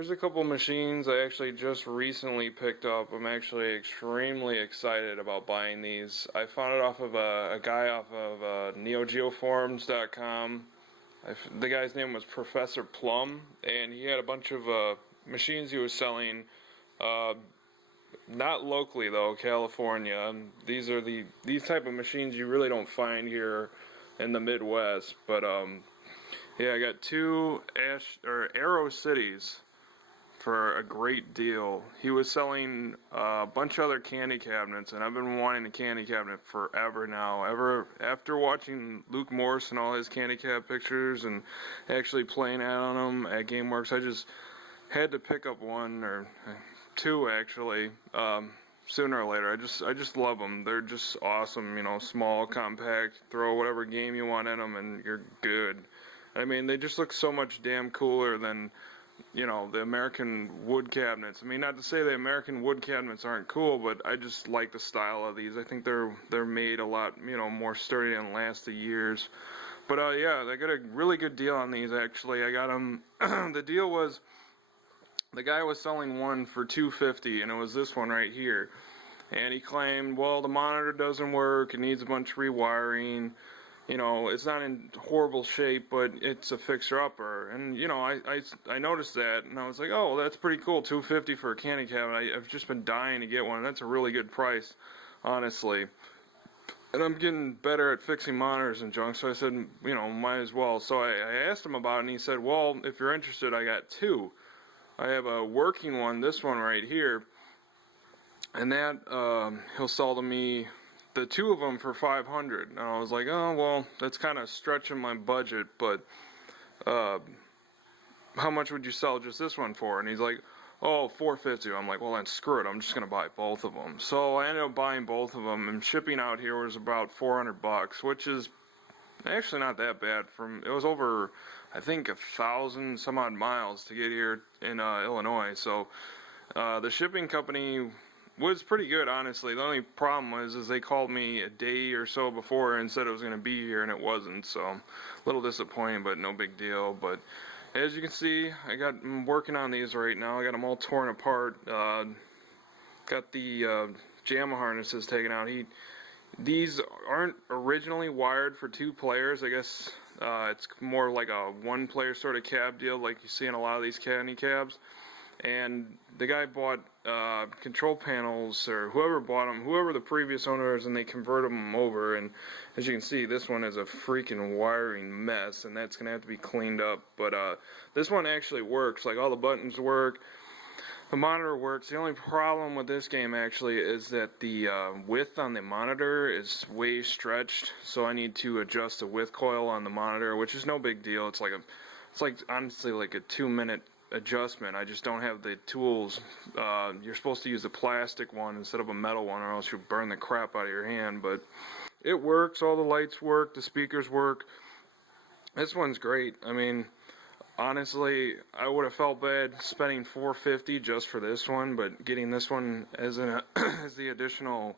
Here's a couple machines I actually just recently picked up. I'm actually extremely excited about buying these. I found it off of a guy off of Neo-Geo The guy's name was Professor Plum, and he had a bunch of machines he was selling. Not locally though, California. And these type of machines you really don't find here in the Midwest. But yeah, I got two Aero Cities for a great deal. He was selling a bunch of other candy cabinets, and I've been wanting a candy cabinet forever now. After watching Luke Morse and all his candy cab pictures and actually playing out on them at GameWorks, I just had to pick up one or two actually. Sooner or later. I just love them. They're just awesome. You know, small, compact. Throw whatever game you want in them, and you're good. I mean, they just look so much damn cooler than, you know, the American wood cabinets. I mean, not to say the American wood cabinets aren't cool, but I just like the style of these. I think they're made a lot, you know, more sturdy and last the years. But yeah, I got a really good deal on these actually. I got them. The deal was, the guy was selling one for $250, and it was this one right here. And he claimed, well, the monitor doesn't work, it needs a bunch of rewiring. You know, it's not in horrible shape, but it's a fixer-upper. And, you know, I noticed that, and I was like, oh, well, that's pretty cool, $250 for a candy cabinet. I've just been dying to get one. That's a really good price, honestly. And I'm getting better at fixing monitors and junk, so I said, you know, might as well. So I asked him about it, and he said, well, if you're interested, I got two. I have a working one, this one right here, and that he'll sell to me the two of them for $500. And I was like, oh well, that's kind of stretching my budget, but how much would you sell just this one for? And he's like, oh, $450. I'm like, well then screw it, I'm just gonna buy both of them. So I ended up buying both of them, and shipping out here was about $400, which is actually not that bad. It was over, I think, 1,000 some odd miles to get here in Illinois. So the shipping company was pretty good, honestly. The only problem was they called me a day or so before and said it was going to be here, and it wasn't. So a little disappointing, but no big deal. But as you can see, I'm working on these right now. I got them all torn apart. Got the JAMA harnesses taken out. These aren't originally wired for two players. I guess it's more like a one-player sort of cab deal, like you see in a lot of these candy cabs. And the guy bought control panels, or whoever bought them, whoever the previous owner is, and they converted them over. And as you can see, this one is a freaking wiring mess, and that's gonna have to be cleaned up. But this one actually works. Like, all the buttons work. The monitor works. The only problem with this game actually is that the width on the monitor is way stretched, so I need to adjust the width coil on the monitor, which is no big deal. It's like honestly like a 2-minute adjustment. I just don't have the tools. You're supposed to use the plastic one instead of a metal one, or else you'll burn the crap out of your hand. But it works. All the lights work. The speakers work. This one's great. I mean, honestly, I would have felt bad spending $450 just for this one, but getting this one as the additional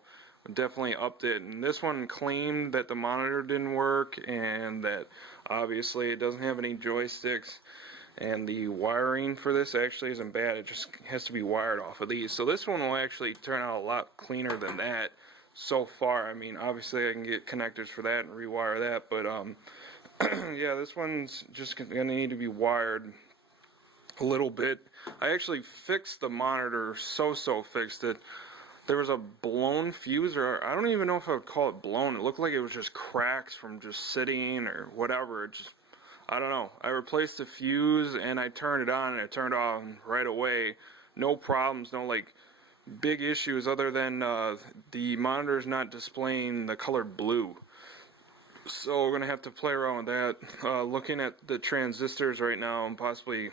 definitely upped it. And this one claimed that the monitor didn't work, and that obviously it doesn't have any joysticks, and the wiring for this actually isn't bad. It just has to be wired off of these. So this one will actually turn out a lot cleaner than that so far. I mean, obviously I can get connectors for that and rewire that, but yeah, this one's just gonna need to be wired a little bit. I actually fixed the monitor, fixed it. There was a blown fuse, or I don't even know if I would call it blown. It looked like it was just cracks from just sitting or whatever. It just, I don't know. I replaced the fuse and I turned it on, and it turned on right away. No problems, no like big issues, other than the monitor's not displaying the color blue. So we're going to have to play around with that. Looking at the transistors right now, I'm possibly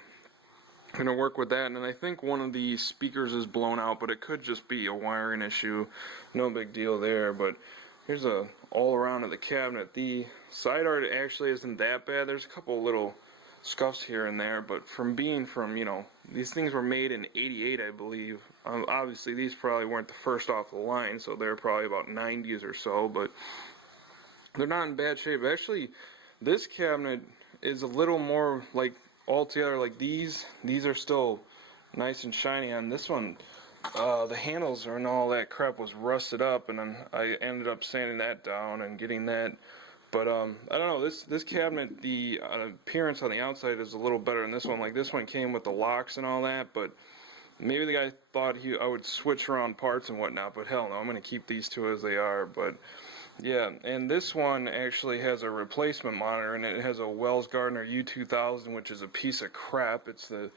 going to work with that. And I think one of the speakers is blown out, but it could just be a wiring issue. No big deal there. But here's a all around of the cabinet. The side art actually isn't that bad. There's a couple little scuffs here and there, but you know, these things were made in '88, I believe. Obviously, these probably weren't the first off the line, so they're probably about '90s or so, but they're not in bad shape. Actually, this cabinet is a little more like altogether like these are still nice and shiny on this one. The handles and all that crap was rusted up, and then I ended up sanding that down and getting that. But I don't know, this cabinet, the appearance on the outside is a little better than this one. Like, this one came with the locks and all that, but maybe the guy thought I would switch around parts and whatnot, but hell no, I'm going to keep these two as they are. But yeah, and this one actually has a replacement monitor, and it has a Wells Gardner U2000, which is a piece of crap. It's the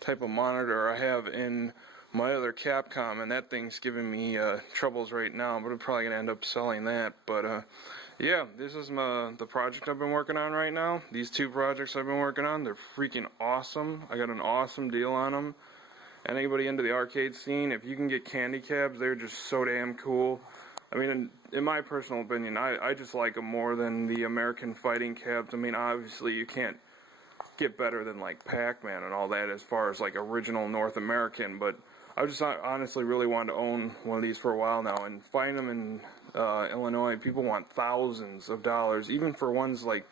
type of monitor I have in my other Capcom, and that thing's giving me troubles right now, but I'm probably going to end up selling that. But yeah, this is the project I've been working on right now. These two projects I've been working on, they're freaking awesome. I got an awesome deal on them. Anybody into the arcade scene, if you can get candy cabs, they're just so damn cool. I mean, in my personal opinion, I just like them more than the American fighting cabs. I mean, obviously you can't get better than like Pac-Man and all that as far as like original North American, but I just honestly really wanted to own one of these for a while now, and find them in Illinois. People want thousands of dollars, even for ones like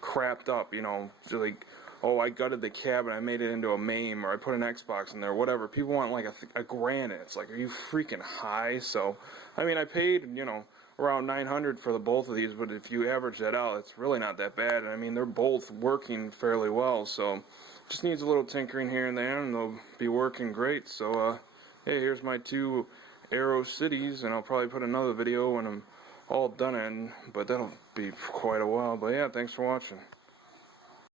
crapped up, you know, like, oh, I gutted the cab and I made it into a MAME, or I put an Xbox in there, whatever. People want like a grand. It's like, are you freaking high? So, I mean, I paid, you know, around $900 for the both of these, but if you average that out, it's really not that bad. And I mean, they're both working fairly well, so just needs a little tinkering here and there, and they'll be working great. So, hey, here's my two Aero Cities, and I'll probably put another video when I'm all done in, but that'll be quite a while. But yeah, thanks for watching.